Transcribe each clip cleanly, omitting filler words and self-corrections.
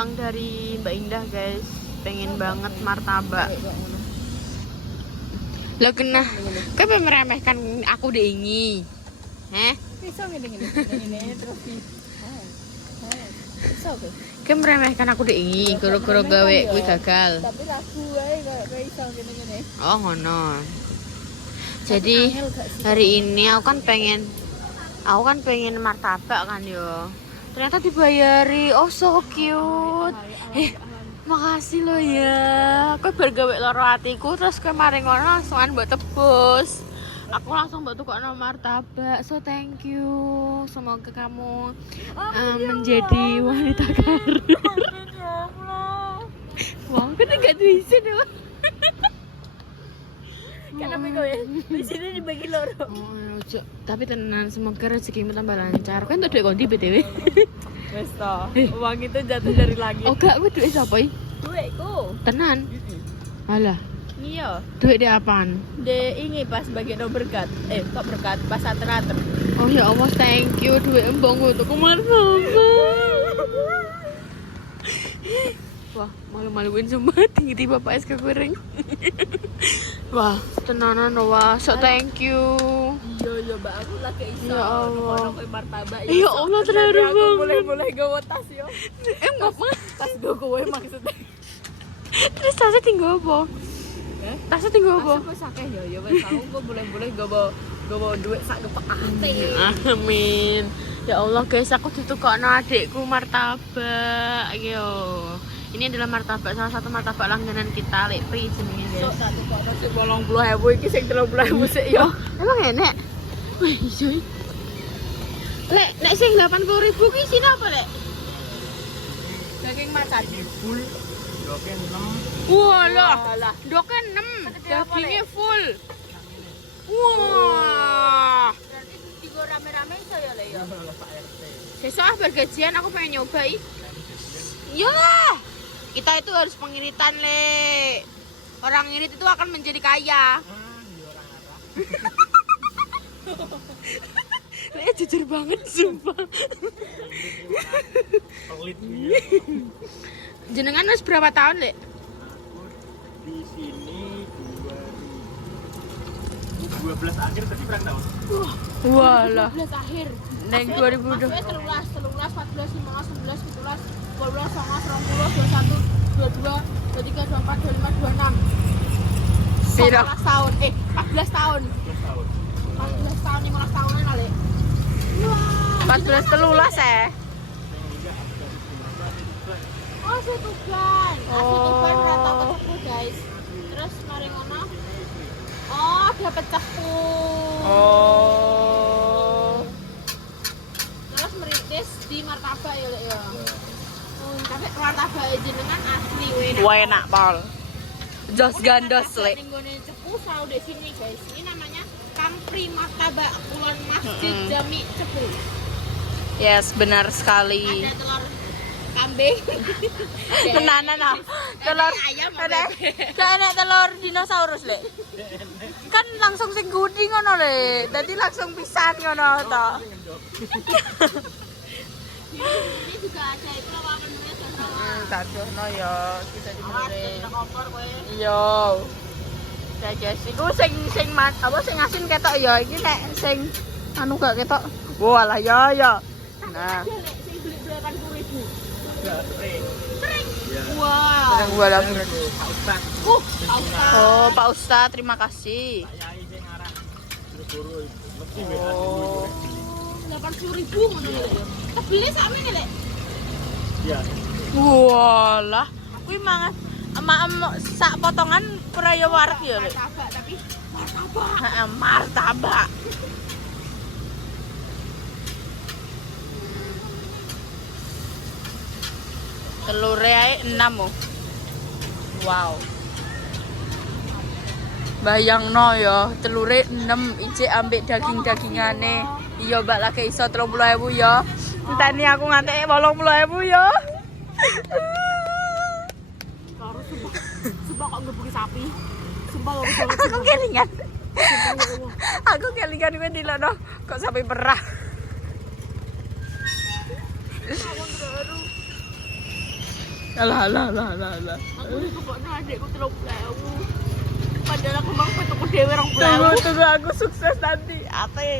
pulang dari Mbak Indah guys, pengen banget martabak. Lo kena, kau meremehkan aku diingi, Bisa gini terus bisa tuh. Kau meremehkan aku diingi, kuro-kuro gawe gue gagal. Tapi lagu aja kayak bisa gini. Oh ngono. Jadi hari ini aku kan pengen martabak kan yo. Ternyata dibayari, oh so cute. Makasih lo ya. Kau bergawe loro hatiku terus kemarin ngono langsungan buat tebus. Aku langsung buat tukar martabak. So thank you. Semoga kamu menjadi wanita karir. Wah, kita gak bisa dong. Kenapa kau ya? Di sini dibagi loro. Tapi tenan semoga rezekimu tambah lancar. Kan tuh duit kondi BTW. Wes toh. Uang itu jatuh dari langit. Oh gak, gue duit siapa ya? Duitku. Tenan. Alah, Iya. duit dia apaan? De ini pas bagi no berkat. Kok berkat pas ater-ater. Oh ya Allah, thank you duit embong untuk martabak. Wah, malu-maluin sumpah tiba-tiba Pak SK goreng. Wah, tenanan wah, so thank you. Iya, Mbak aku lagi iso. Ya Allah. Ono martabak Ya Allah, terharu banget. Boleh gawe tas yo. Ngapa? Tas gue kowe maksudnya. Terus tasnya tinggal apa? Tasnya tinggal apa? Aku sakeh ya wes aku kok boleh gawe duit sak gepek ate. Amin. Ya Allah guys, aku ditukokno adikku martabak. Yo. Ini adalah martabak, salah satu martabak langganan kita, Lek Pri jenenge guys. Sok tak tukokno sik 80.000 iki sing 30.000 sik yo. Emang enek? Wih, iso. Lek sing 80.000 ki isine apa, Lek? Daging macan. Full, doken 6. Walah, Walah. doke 6, Gede apa, dagingnya Lek? full. Wah. Berarti tiga rame-rame iso ya le ya. Besok bergajian aku pengen nyoba ih. Iyalah. Kita itu harus pengiritan, Le. Orang ngirit itu akan menjadi kaya. Le, jujur banget sumpah. Pelit Jenengan harus berapa tahun, Le? di sini 2012 akhir tadi berapa tahun? Walah. 12 akhir. Neng 2000 13, 14, 15, 16, 17, 18, 19, 20, 21, 22, 23, 24, 25, 26. Piro? 14 tahun. 14 tahun. 12 tahun. 14 tahun, 15 tahunan kali. Wah. 14 telulas Oh, Situban. Situban rata ketemu, guys. Terus mari ngono. Oh, dapat cepu. Oh. Terus merintis di martabak ya, Lek ya. Tapi martabak jenengan asli Enak pol. Jos gandos, Le. Nenggone cepu selalu di sini, guys. Ini namanya Kampri Martabak Kulon Masjid Jami Cepu. Yes, benar sekali. Ada telur kambing. Tenanan ah. Telur ayam ada telur dinosaurus, Le. Kan langsung sing gudi ngono, Le. Dadi langsung pisan ngono to. Ini juga ada itu apa menunya sama. Tak dono ya, kita di Awas kita kompor kowe. Yo. Saya iku sing asin ketok ya, iki nek sing anu gak ketok. Walah ya ya. Nah, Sing beli 80.000. Sering. Sering. Ya. Wow. yang gua dapat. Pak Ustaz. Ustaz. Oh, Pak Ustadz, terima kasih. Saya ini ngarah guru mesti Oh. 80.000 ngono ya. Tebelnya sak meneh, Lek. ya. Walah, kuwi mangan emak sak potongan peraya warak ya, Le. Martabak tapi martabak. Heeh, martabak. Telure ae 6 oh. Wow. Bayangno ya, telure 6 ijek ambek daging-dagingane. Iya, Mbak lagi iso 30.000 ya. Enteni aku ngantek 80.000 ya. Karo sumpah kok ngebuki sapi. Sumpah loro banget. Aku kelingan. Aku kelingan kuwi dilono kok sampai perah. Alah. Aku dikepokno adikku 30.000. Padahal aku mau tuku dhewe 20.000. Tunggu aku sukses nanti. Ate.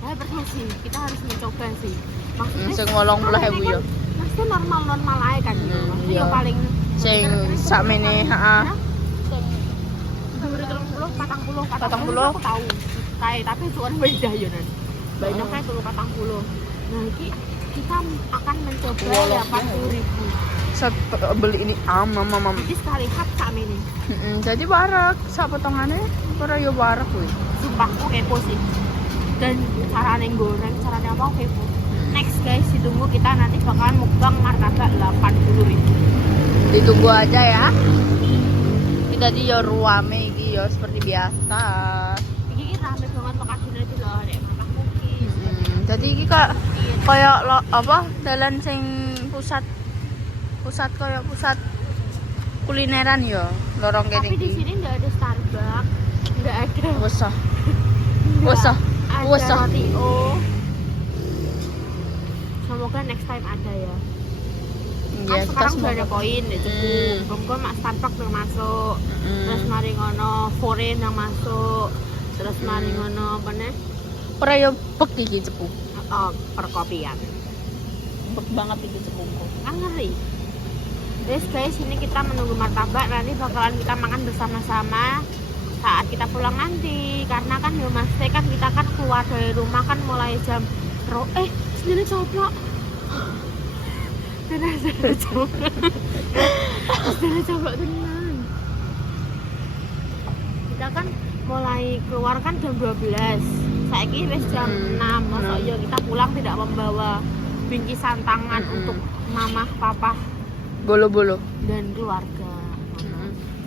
Pertama sih, kita harus mencoba sih. Maksudnya Sing 80.000 ya. Maksudnya normal aja kan. Maksudnya Iya. ya paling Sing sakmene, heeh. Dhuwure 30, 40 40. aku tahu. Kayak tapi itu kan beda ya nan. Beda kayak 40. Nah, ini kita akan mencoba ya 40.000. Saya beli ini mama. Jadi sekali hap sakmene. Jadi barak, sak potongane ora yo barak kuwi. Sumpah aku kepo sih. Dan caranya goreng, caranya apa aku kepo. Next guys, ditunggu kita nanti bakalan mukbang martabak 80.000. Ditunggu aja ya. Kita di yo ruame iki yo seperti biasa. Ini rame banget lokasinya itu loh, ada makan cookies. Jadi iki kayak apa? Dalan sing pusat kayak pusat kulineran yo. Lorong kene Tapi di iki. sini nggak ada Starbucks, nggak ada. Wesah. Ada Wesah. roti O. Semoga next time ada ya. Kan Ya, sekarang udah ada poin deh cukup. Bongko mak Starbucks yang masuk. Terus mari ngono foreign yang masuk. Terus mari ngono apa nih? ora yo bek iki cepu. Perkopian. Bek banget iki cepungku. Kan ngeri. Guys, ini kita menunggu martabak, nanti bakalan kita makan bersama-sama saat kita pulang nanti. Karena kan yo Mas kan kita kan keluar dari rumah kan mulai jam sendiri coplok. Sendiri coplok tenang. Kita kan mulai keluar kan jam 12. Saiki wis jam 6. Masa yo kita pulang tidak membawa bingkisan tangan untuk mama, papa, Bolo-bolo. dan keluarga.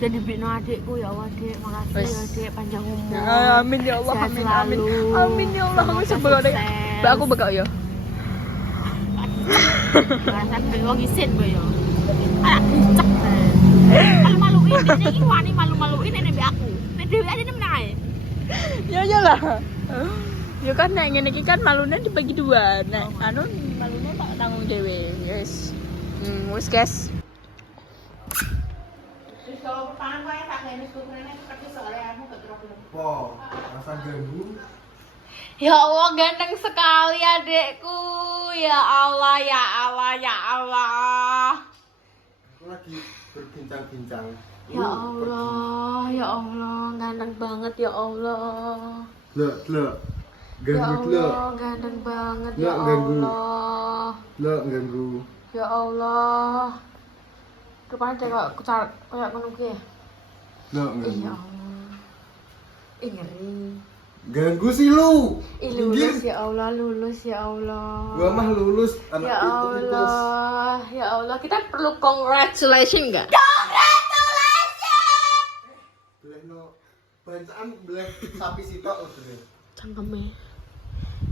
Dan dibikno adikku ya Allah, Dik. Makasih ya, Dik, panjang umur. Amin ya Allah, Sehat amin. selalu. Amin ya Allah, aku Semoga sebel deh. sukses. Mbak aku bekak ya. Rasane ben wong isin kowe ya. Anak dicek. Malu-maluin ini wani malu-maluin nek mbek aku. Nek dhewe ade menang ae. Ya iyalah. Ya kan nek ngene iki kan malune dibagi dua. Nek anu malune tak tanggung dhewe. Yes. Wis guys. Kalau pertama kowe tak gawe kukurane seperti sore aku betul. Po, rasa ganggu. Ya Allah, ganteng sekali adekku. Ya Allah. Aku lagi berbincang-bincang. Ya Allah, ganteng banget ya Allah. Lek. Ya Ganggu lek. Allah, ganteng banget Ya, ya ganggu. Allah. Lek ganggu. Ya Allah. Rupanya kayak ngono ki ya. Lek Ya ganggu. Allah. Ngeri. Ganggu sih lu. Lulus ya Allah, lulus ya Allah. Gua mah lulus anak Ya itu. Allah, kita perlu congratulations enggak? Boleh no. Bacaan boleh sapi sitok udah. Cangkeme.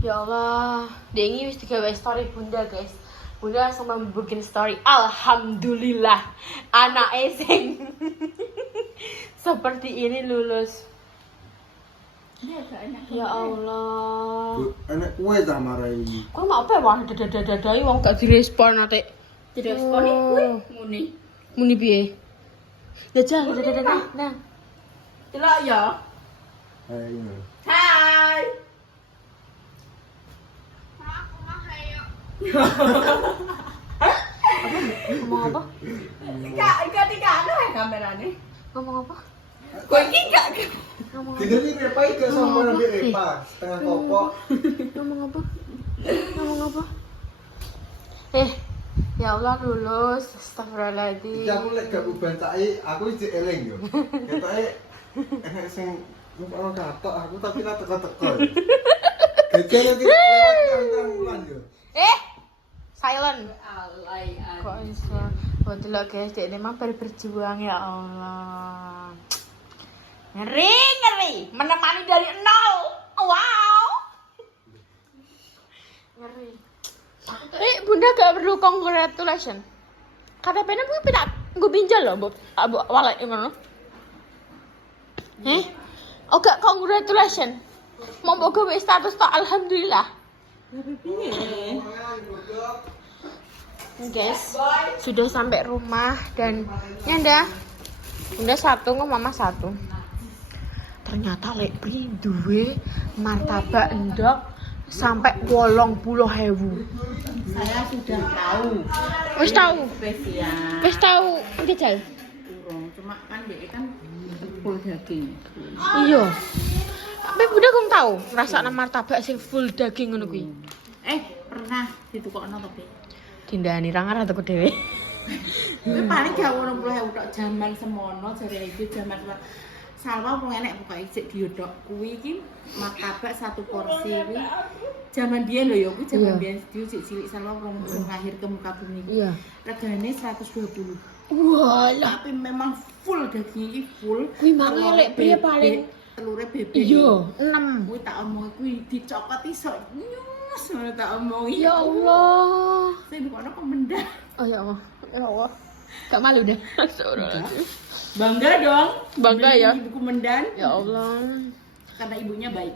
Ya Allah, dengi wis digawe story Bunda, guys. Bunda langsung bikin story. Alhamdulillah, anak sing seperti ini lulus. Ya Allah. Anak kue tak marahi. Kok mau apa ya? Wah, dadai wong gak direspon ate. Direspon kuwi muni. Muni piye? Jajal, nah. Delok ya. Ayo. Hai. Ngomong apa? Tiga anu ya kamerane. Ngomong apa? Kowe iki gak Ngomong apa? Tidak nih Repa itu sama nanti Repa setengah kopok. Ngomong apa? Ngomong apa? Ya Allah lulus. Astagfirullahaladzim. Iki aku lek gak bancai, aku iki eling yo. Ketoke enek sing ngono katok aku tapi ra teko-teko. Gajah nanti lewat yang bulan yo. Silent. alay. Kok iso? Oh delok guys, dek memang berjuang ya Allah. Ngeri, menemani dari nol. Wow. Ngeri. Bunda gak perlu congratulation. KTP-nya gue pindah, gue pinjal loh, bu wallet ngono. Oh gak congratulation. Mau gue status tak alhamdulillah. Guys, sudah sampai rumah dan ini ada Bunda satu, kok Mama satu. Ternyata Lek Pri duwe martabak endok sampai 80.000. Saya sudah tahu. Wis tahu. Spesial. Wis tahu jajal. Urung, cuma kan dia kan full daging. Iya. Tapi Bunda kok tahu rasane martabak sing full daging ngono kuwi. Pernah ditukokno tapi. Dindani ra ngarah tuku dhewe. Kuwi paling gak 80.000 tok jaman semono jare iki jaman Salwa wong enek pokoke sik diodok kuwi iki martabak satu porsi kuwi. Jaman biyen lho ya kuwi jaman biyen sik cilik Salwa wong lahir ke muka bumi. Iya. Regane 120. Walah, Tapi memang full daging iki full. kuwi mangan Lek Pri paling telure bebek. iya 6. Kuwi tak omong kuwi dicokot iso nyus ngono tak omongi. Ya Allah. Sing kono pemendang. Oh ya Allah. Ya Allah. Gak malu dah. Astagfirullahaladzim. Bangga dong. Bangga ya. Ibuku mendan. Ya Allah. Karena ibunya baik.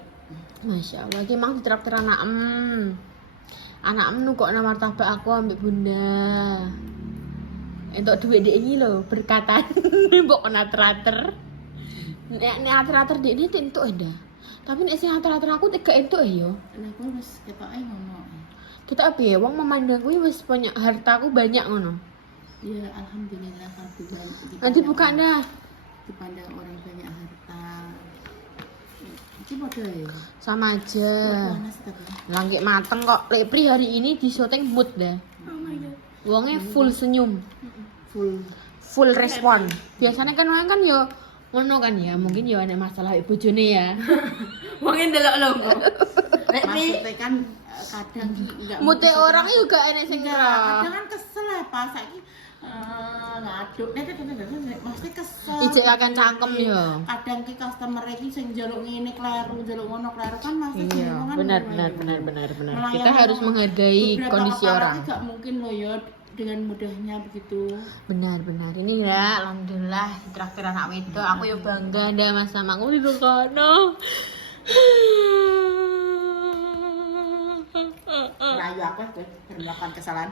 Masya Allah. Ki mang ditraktir anak Anak kok nama martabak aku ambil Bunda. Entuk duit dek ini loh berkatan. Mbok kena terater. Nek ater-ater dek ini entuk ada. Tapi nek sing ater-ater aku tidak entuk ya. Lah aku wis ketoke ngono. Kita piye wong memandang kuwi wis banyak hartaku banyak ngono. Ya alhamdulillah kalau banyak. Nanti buka dah. Dipandang orang banyak harta. Iki padha ya. Sama aja. Panas tapi. Langit mateng kok. Lek Pri hari ini di syuting mood dah. Oh my god. Wongnya full senyum, Full respon. Biasanya kan orang kan yo ngono kan ya, mungkin yo ada masalah ibu bojone ya. Wongin delok lho. Nek maksudnya kan kadang enggak Mute orang juga enek sing kadang cerah. kan kesel ya pas saiki ngaduk maksudnya kesel. Ijek akan cangkem yo. Kadang ki customer iki sing njaluk ngene kleru, njaluk ngono kleru kan maksudnya Iya, kan benar. Kita harus menghargai kondisi orang. Enggak mungkin loh ya dengan mudahnya begitu. Benar. Ini ya, alhamdulillah traktir anak wedok. Aku yo bangga dah Mas sama aku di kono. Rayu aku melakukan kesalahan.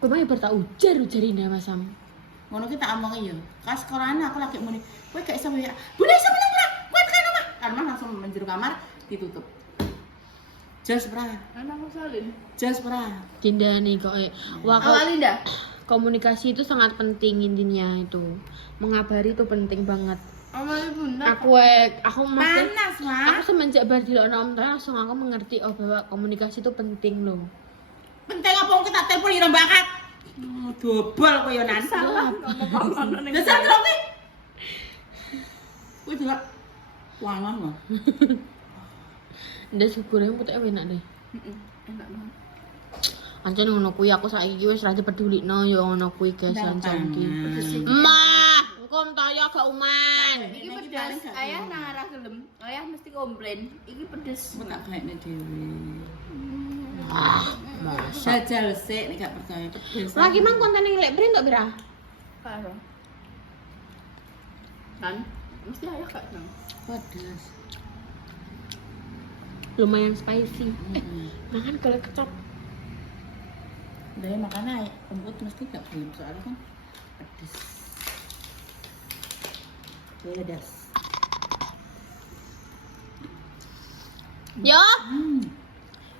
Kowe mah bar tak ujar-ujarin Mas Sam. Ngono ki tak omongi yo. Kas sekolahan aku lagi muni. Kowe gak iso ya. Bunda iso pulang. Kuat kan omah. Kan mah langsung menjuru kamar ditutup. Jas pra. Anak salin. Jas pra. Dindani kok. Wah, Linda. komunikasi itu sangat penting intinya itu. Mengabari itu penting banget. Awali Bunda. Aku masih Panas, aku Mas. semenjak bar di Om Teh langsung aku mengerti bahwa komunikasi itu penting loh. Penting apa kita telepon ira bakat. Dobol koyo nan. Salah. Lah salah kowe. Kowe delok wangan mah. Ndak syukure putek enak deh. Enak banget. Ancen ngono kuwi aku saiki wis ra pedulino ya ngono kuwi guys ancen iki. Pedes. Mah, engko ya gak uman. Iki pedes. Ayah nang arah gelem. Ayah mesti komplain. Iki pedes. Kok tak gaekne dhewe. Jajal sik nek gak percaya pedes. Lagi mang konten yang Lek Pri entuk pira? Karo. Kan mesti ayah gak nang. Pedes. Lumayan spicy. Makan kalau kecap. Dari makanya rumput mesti gak belum soalnya kan pedes. Pedes. Yo.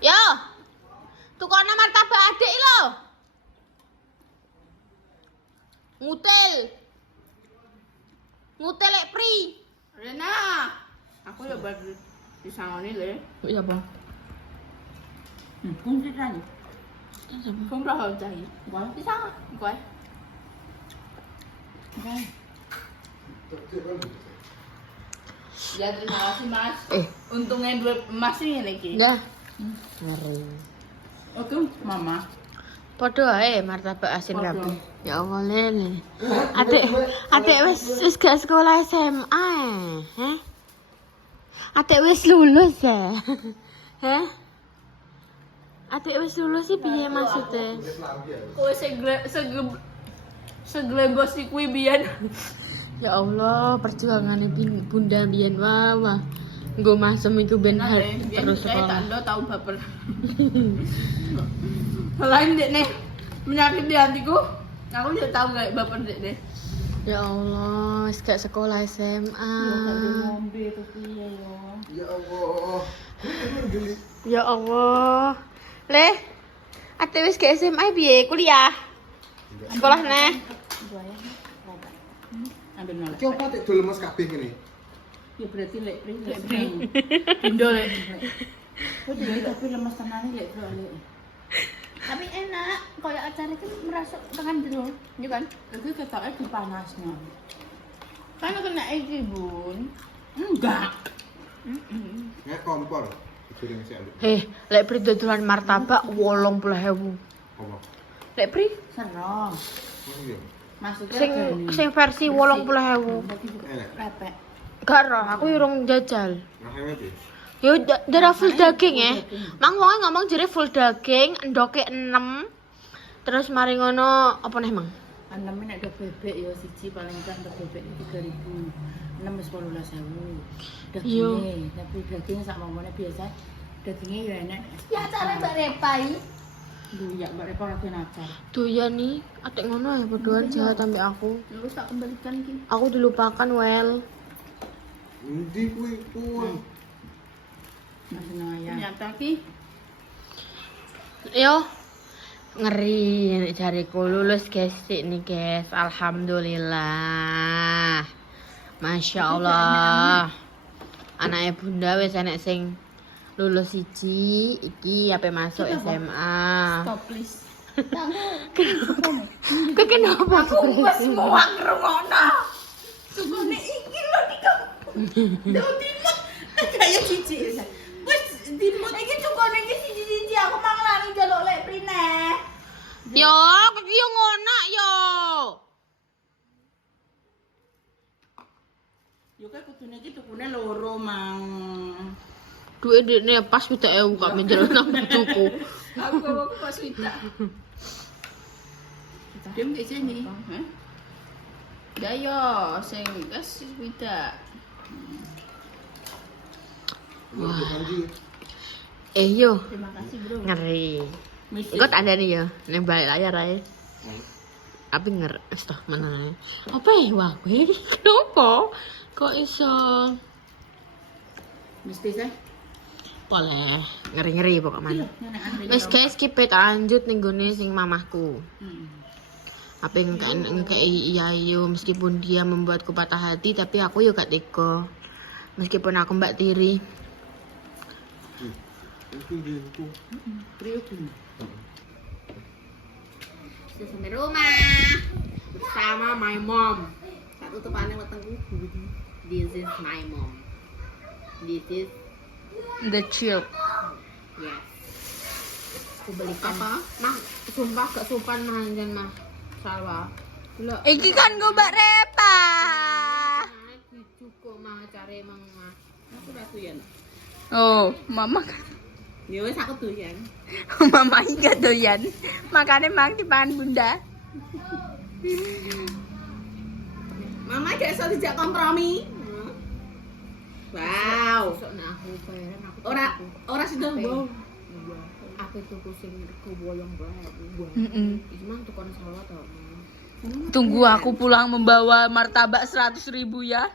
Yo. Tukono martabak adik lo. Ngutil Lek Pri. Rena, aku ya baru disangoni le. Iya, Bang. Kunci tadi. Không ra hơn chạy quá chứ sao quay ya terima kasih mas untungnya dua emas ini lagi Dah. Ngeri. oke mama Podo ae martabak asin kabeh. Ya Allah Lele. Adik wis gak sekolah SMA. Heh. Adik wis lulus ya. Heh. Adik wis lulus sih piye maksudnya? kowe seglebos si kuwi biyen Ya Allah, perjuangannya Bunda biyen wah. Nggo masem iku ben terus sekolah. tak ndo tau baper lain dek nih menyakiti hatiku. Aku juga tahu nggak baper deh. Ya Allah, wis gak sekolah SMA. Ngombe tuh piye yo. Ya Allah. Emang geli. Ya Allah. Leh, ate wis ke SMA piye? Kuliah. Sekolah neh. Ambil nolak. Coba tek dol lemes kabeh ngene. Ya berarti lek pri. Pindo lek. Kok tapi lemes tenane lek bro lek. Tapi enak, kayak acara kan merasa tekan dulu, ya kan? Itu ketoknya dipanasnya. Kan kena iki, Bun. Enggak. Nek kompor. Digoreng sik. Lek pri dodolan martabak 80.000. Apa? Lek pri Serong. Oh iya. Maksudnya sing versi 80.000. Enak. repek. Gak roh, aku urung jajal. Rasane piye? Yo darah full daging ya. Mang wonge ngomong jere full daging, endoke 6. Terus mari ngono apa neh, Mang? Anem nek ada bebek ya siji paling kan untuk bebek 3.000. 6 wis 18.000. Dagingnya, tapi dagingnya sak mamone biasa. Dagingnya ya enak. Ya cara Mbak Repai. Duh ya Mbak Repa lagi nakar. Doyan nih, atek ngono ya berdoa jahat sampe aku. Lu tak kembalikan ki. Aku dilupakan wel. Endi kuwi kuwi? Masih nang ayam. Nyata ki. Yo ngeri nek jariku lulus guys nih guys. Alhamdulillah. Masya Allah. Anaknya bunda wis enek sing lulus siji, iki ape masuk SMA. Stop please. Kok kenapa? Aku wis muak ngrungokno. Sugone iki lho nika. Duh timut. Kaya cici. Wis timut iki sugone iki siji-siji aku mang lali njaluk lek prine. Yo, kok yo ngono yo. Yo kae kudune iki tukune loro mang. Duit dekne pas 7.000 kok menjelok nang butuku. Aku pas wita. Dem ke sini. Hah? Dayo sing gas wita. Wah. Yo, Terima kasih, Bro. ngeri. Misi. Ikut ada nih ya, neng balik layar aja. Tapi stop mana? Apa ya wah gue? Kenapa? Kok iso? Mesti saya. Boleh ngeri pokoknya. Nenek Wes guys, skip it lanjut nih gue sing mamahku. Apa yang kayak iya yo meskipun dia membuatku patah hati, tapi aku yo gak tega. Meskipun aku mbak tiri. Itu gitu. Sudah sampai rumah bersama my mom. Tak tutupannya wetengku. This is my mom. This is the chill. Yes. Aku belikan. Apa? Mah, sumpah gak sopan mah anjan mah. Salwa. Lho. Iki kan gue Mbak Repa. Cukup mah cari emang mah. Aku ratu ya. Oh, mama Ya wis aku doyan. mama enggak doyan. Makanya mang dipangan bunda. Mama gak iso dijak kompromi. Wow. Sok nah aku bayaran aku. Ora sida wow. Aku tuku sing rego 80.000. Iki mah tukang salwa to. Tunggu aku pulang membawa martabak 100.000 ya.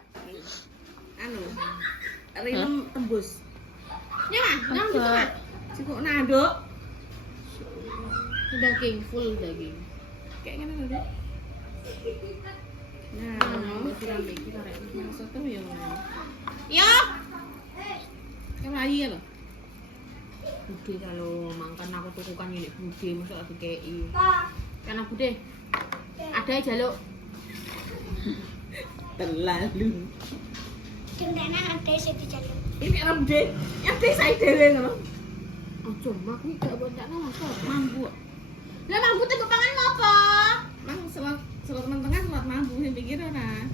Anu. Rinem tembus. Ya, nang cepat. Cukup naduk. Daging full daging. Kayak ngene lho. Nah, Siram iki karek. maksud tuh ya. Ya. Kayak lagi lho. Bude kalau mangkan aku tuku kan milik bude masa aku kei. Karena bude ada jaluk. Terlalu. Gendana ada sing dijaluk. Ini orang deh. Yang deh saya dhewe ngono. Ojo mak iki gak boncakno Mas. Mampu. Lah mampu teko pangan ngopo? Mang selat tengah selat mampu sing pikir ora.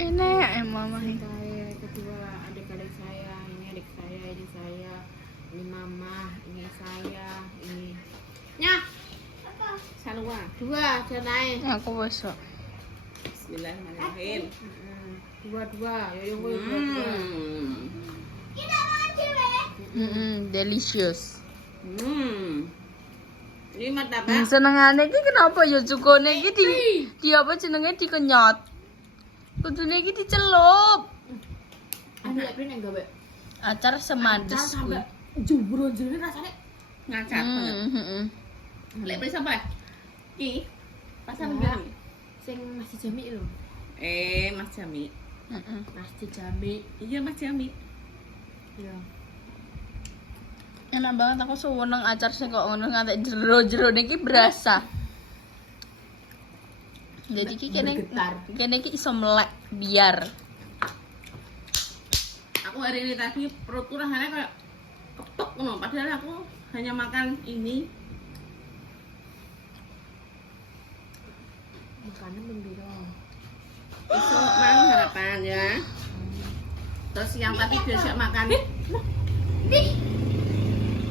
Enak mama. Saya kedua adik-adik saya, ini adik saya, ini saya, ini mama, ini saya, ini. Nyah, Salwa. dua janai. Aku besok. Bismillahirrahmanirrahim. Dua-dua, yoyong gue dua-dua. Delicious. Ini martabak. Senengane iki kenapa ya cukone iki di apa jenenge dikenyot. Kudune iki dicelup. Ada yang gawe. Acar semades kuwi. Jumbo jene rasane ngacar banget. Heeh. Lek beli sampai ki pasar nggak sing masih jami lho. Mas Jami. Heeh. Masih jami. Iya Mas Jami. Iya. Enak banget aku seneng acar sing kok ngono ngantek jero-jerone iki berasa. Jadi iki kene iki iso melek biar. Aku hari ini tadi perutku rasanya kayak ketok ngono, padahal aku hanya makan ini. Makanan membiro. Itu mang harapan ya. Terus yang tadi diajak makan.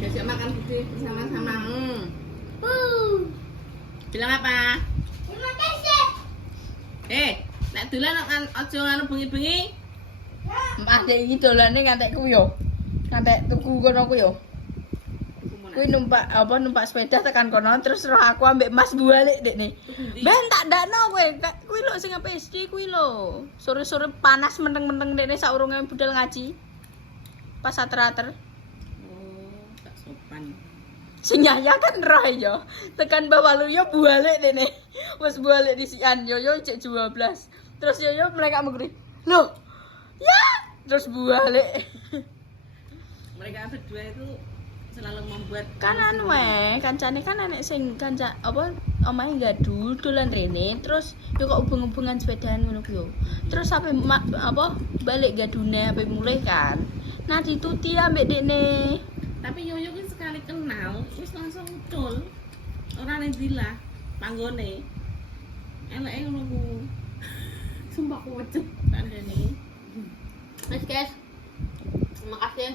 Diajak makan gede bersama-sama. Bilang apa? Terima kasih. Nek dolan kan aja ngono bengi-bengi. Adek iki dolane ngantek ku yo. Ngantek tuku kono ku yo. Kuwi numpak sepeda tekan kono terus roh aku ambek Mas balik dekne. Ben tak ndakno kowe. Kuwi lho sing PSD kuwi lho. Sore-sore panas menteng-menteng dekne saurunge budal ngaji. Pas ater-ater. Oh, tak sopan. Sing nyaya kan roh yo. Tekan bawah lu yo balik dekne. Wes balik disian yo cek 12. Terus yo mereka mengguri. Loh. Ya, terus balik. Mereka berdua itu selalu membuat Kan anu kancane kan anek sing kanca apa omahe gadul dolan rene terus yo kok hubung-hubungan sepedaan ngono ku yo. Terus sampe apa balik gadune sampe mulai kan. Nah dituti ambek dekne. tapi Yoyo kan sekali kenal wis langsung ucul. Ora ning dilah panggone. Eleke ngono ku. Sumpah aku wajib. Kandane. Mas guys. Terima kasih.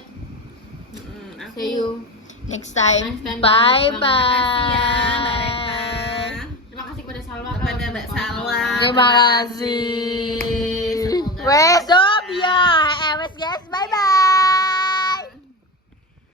Aku See you next time. Next time. Bye Makasih ya Mbak Reka. bye. Terima kasih kepada Salwa. Kepada Mbak Salwa. Terima kasih. Semoga- Wes dop ya. Wes guys, bye bye.